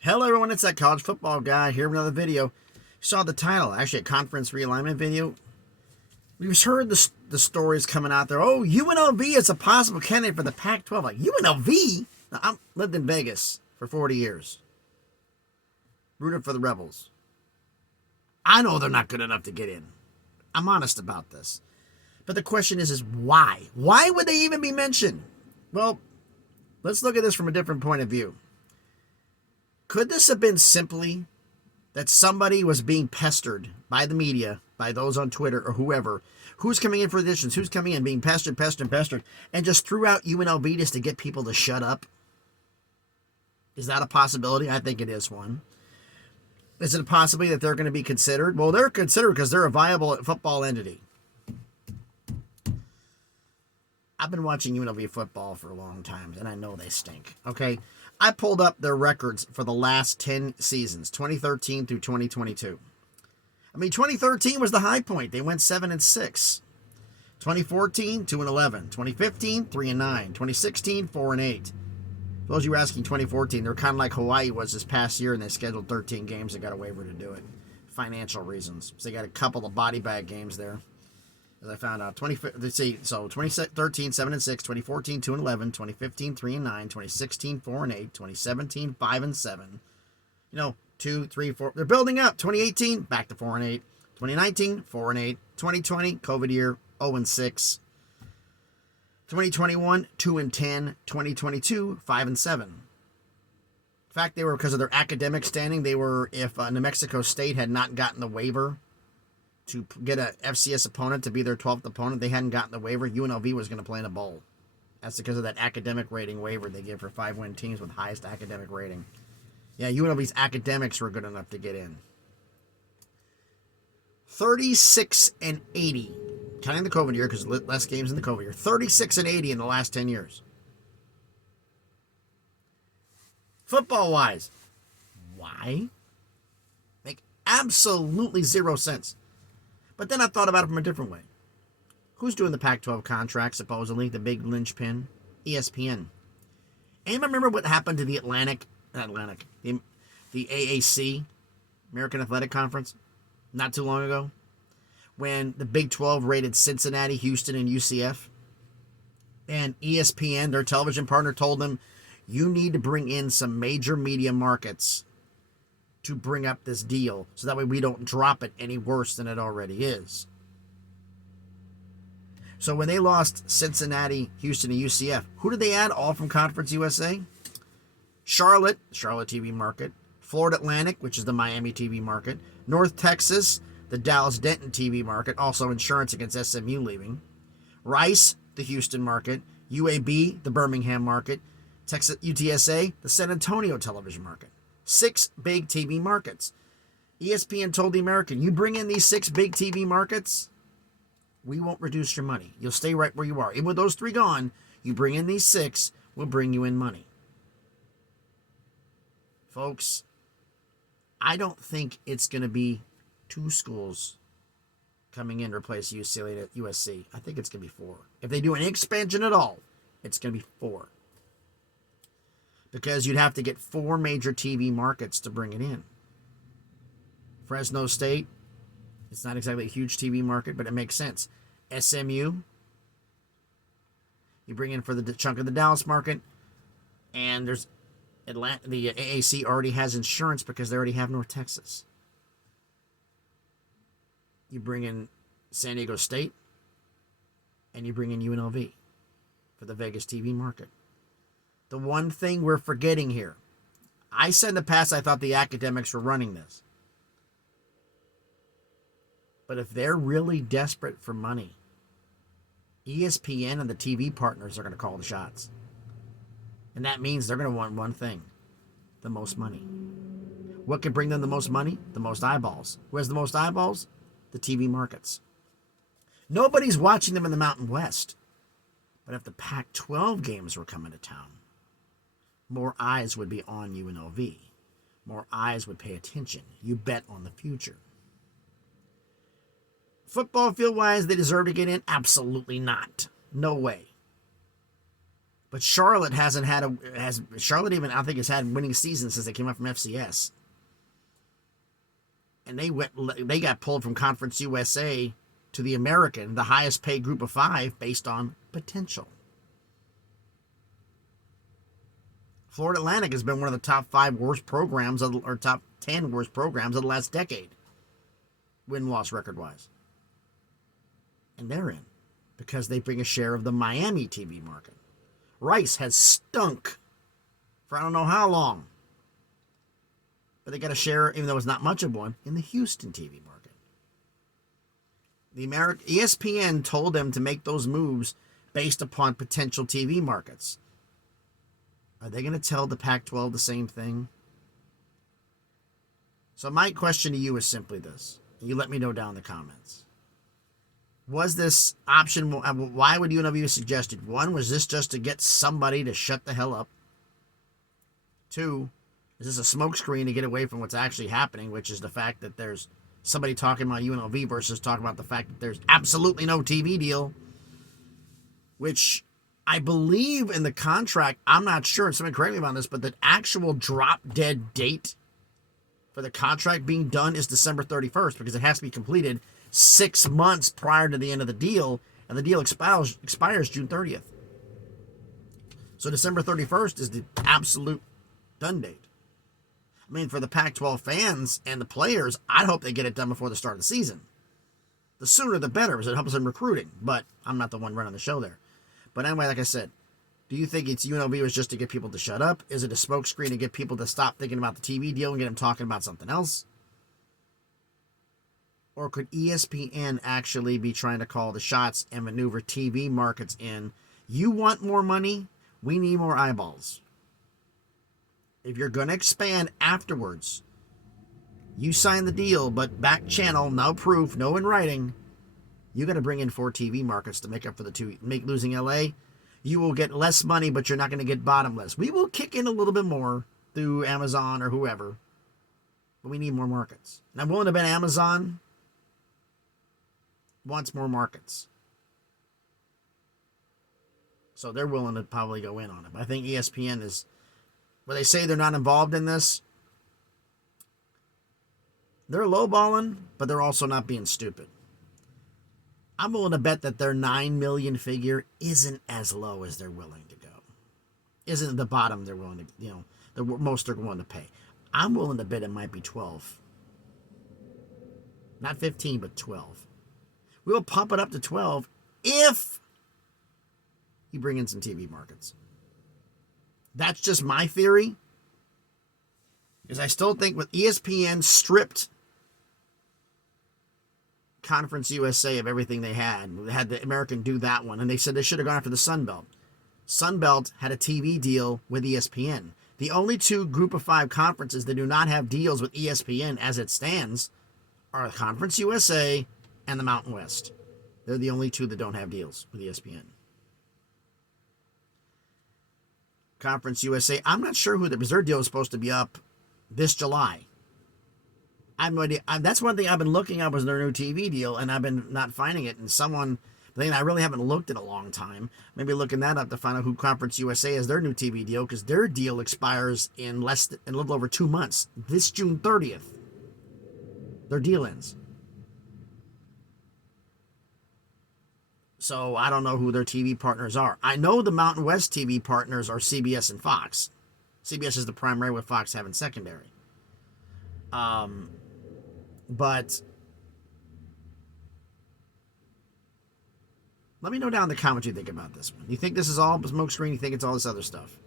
Hello everyone, it's that college football guy here with another video. You saw the title, actually a conference realignment video. We've heard the stories coming out there. Oh, UNLV is a possible candidate for the Pac-12. Like, UNLV? Now, I've lived in Vegas for 40 years. Rooted for the Rebels. I know they're not good enough to get in. I'm honest about this. But the question is why? Why would they even be mentioned? Well, let's look at this from a different point of view. Could this have been simply that somebody was being pestered by the media, by those on Twitter or whoever, who's coming in for auditions, who's coming in, being pestered, and just threw out UNLV just to get people to shut up? Is that a possibility? I think it is one. Is it a possibility that they're going to be considered? Well, they're considered because they're a viable football entity. I've been watching UNLV football for a long time, and I know they stink, okay? I pulled up their records for the last 10 seasons, 2013 through 2022. I mean, 2013 was the high point. They went 7-6. 2014, 2-11. 2015, 3-9. 2016, 4-8. For those of you asking 2014, they're kind of like Hawaii was this past year, and they scheduled 13 games and got a waiver to do it. Financial reasons. So they got a couple of body bag games there. As I found out, 2013, 7-6, 2014, 2-11, 2015, 3-9, 2016, 4-8, 2017, 5-7. 2, 3, 4. They're building up. 2018, back to 4-8. 2019, 4-8. 2020, COVID year, 0-6. 2021, 2-10. 2022, 5-7. In fact, they were, because of their academic standing, they were, if New Mexico State had not gotten the waiver to get a FCS opponent to be their 12th opponent, they hadn't gotten the waiver, UNLV was going to play in a bowl. That's because of that academic rating waiver they give for 5-win teams with highest academic rating. Yeah, UNLV's academics were good enough to get in. 36-80, counting the COVID year because less games in the COVID year. 36-80 in the last 10 years. Football-wise, why? Make absolutely zero sense. But then I thought about it from a different way. Who's doing the Pac-12 contract, supposedly? The big linchpin? ESPN. Anyone remember what happened to the the AAC, American Athletic Conference, not too long ago? When the Big 12 rated Cincinnati, Houston, and UCF. And ESPN, their television partner, told them, you need to bring in some major media markets to bring up this deal so that way we don't drop it any worse than it already is. So when they lost Cincinnati, Houston, and UCF, who did they add? All from Conference USA? Charlotte TV market. Florida Atlantic, which is the Miami TV market. North Texas, the Dallas Denton TV market, also insurance against SMU leaving. Rice, the Houston market. UAB, the Birmingham market. Texas UTSA, the San Antonio television market. 6 big TV markets. ESPN told the American, you bring in these 6 big TV markets, we won't reduce your money. You'll stay right where you are. Even with those 3 gone, you bring in these 6, we'll bring you in money. Folks, I don't think it's going to be 2 schools coming in to replace UCLA at USC. I think it's going to be 4. If they do any expansion at all, it's going to be 4. Because you'd have to get 4 major TV markets to bring it in. Fresno State, it's not exactly a huge TV market, but it makes sense. SMU, you bring in for the chunk of the Dallas market, and there's Atlanta. The AAC already has insurance because they already have North Texas. You bring in San Diego State, and you bring in UNLV for the Vegas TV market. The one thing we're forgetting here, I said in the past I thought the academics were running this. But if they're really desperate for money, ESPN and the TV partners are going to call the shots. And that means they're going to want one thing, the most money. What can bring them the most money? The most eyeballs. Who has the most eyeballs? The TV markets. Nobody's watching them in the Mountain West. But if the Pac-12 games were coming to town, more eyes would be on UNLV. More eyes would pay attention. You bet on the future. Football field-wise, they deserve to get in? Absolutely not. No way. But Charlotte hasn't had Charlotte even, I think, has had winning seasons since they came up from FCS. And they got pulled from Conference USA to the American, the highest paid group of 5, based on potential. Florida Atlantic has been one of the top 5 worst programs, or top 10 worst programs of the last decade, win-loss record-wise. And they're in because they bring a share of the Miami TV market. Rice has stunk for I don't know how long. But they got a share, even though it's not much of one, in the Houston TV market. ESPN told them to make those moves based upon potential TV markets. Are they going to tell the Pac-12 the same thing? So my question to you is simply this. You let me know down in the comments. Was this option, why would UNLV have suggested? 1, was this just to get somebody to shut the hell up? 2, is this a smokescreen to get away from what's actually happening, which is the fact that there's somebody talking about UNLV versus talking about the fact that there's absolutely no TV deal, which I believe in the contract, I'm not sure, and somebody correct me on this, but the actual drop-dead date for the contract being done is December 31st because it has to be completed 6 months prior to the end of the deal, and the deal expires June 30th. So December 31st is the absolute done date. I mean, for the Pac-12 fans and the players, I'd hope they get it done before the start of the season. The sooner the better, because it helps them recruiting, but I'm not the one running the show there. But anyway, like I said, do you think it's UNLV was just to get people to shut up? Is it a smokescreen to get people to stop thinking about the TV deal and get them talking about something else? Or could ESPN actually be trying to call the shots and maneuver TV markets in? You want more money? We need more eyeballs. If you're going to expand afterwards, you sign the deal, but back channel, no proof, no in writing, you got to bring in 4 TV markets to make up for the 2. Losing LA, you will get less money, but you're not going to get bottomless. We will kick in a little bit more through Amazon or whoever, but we need more markets. And I'm willing to bet Amazon wants more markets. So they're willing to probably go in on it. But I think ESPN is, where they say they're not involved in this, they're lowballing, but they're also not being stupid. I'm willing to bet that their $9 million figure isn't as low as they're willing to go. Isn't the bottom they're willing to, the most they're willing to pay. I'm willing to bet it might be 12. Not 15, but 12. We'll pump it up to 12 if you bring in some TV markets. That's just my theory. Because I still think with ESPN stripped Conference USA of everything they had the American do that one, and they said they should have gone after the Sun Belt. Sun Belt had a TV deal with ESPN. The only 2 group of 5 conferences that do not have deals with ESPN as it stands are Conference USA and the Mountain West. They're the only 2 that don't have deals with ESPN. Conference USA, I'm not sure who because their deal is supposed to be up this July. I have no idea. That's one thing I've been looking up was their new TV deal, and I've been not finding it. And I really haven't looked in a long time. Maybe looking that up to find out who Conference USA is their new TV deal, because their deal expires in a little over 2 months. This June 30th, their deal ends. So I don't know who their TV partners are. I know the Mountain West TV partners are CBS and Fox. CBS is the primary, with Fox having secondary. But let me know down in the comments what you think about this one. You think this is all smokescreen? You think it's all this other stuff?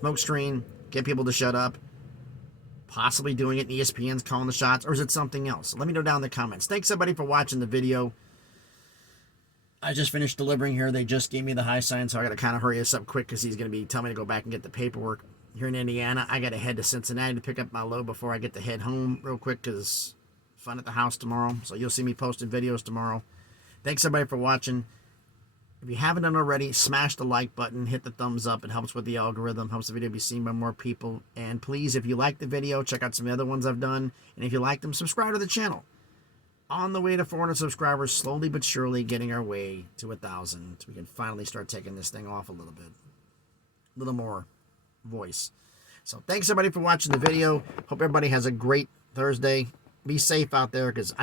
Smokescreen, get people to shut up. Possibly doing it, and ESPN's calling the shots, or is it something else? Let me know down in the comments. Thanks everybody for watching the video. I just finished delivering here. They just gave me the high sign, so I got to kind of hurry this up quick because he's going to be telling me to go back and get the paperwork here in Indiana. I got to head to Cincinnati to pick up my load before I get to head home real quick because fun at the house tomorrow. So you'll see me posting videos tomorrow. Thanks everybody for watching. If you haven't done already, smash the like button, hit the thumbs up. It helps with the algorithm, helps the video be seen by more people. And please, if you like the video, check out some of the other ones I've done. And if you like them, subscribe to the channel. On the way to 400 subscribers, slowly but surely getting our way to 1,000. So we can finally start taking this thing off a little bit. little more voice. So thanks everybody for watching the video. Hope everybody has a great Thursday. Be safe out there, because I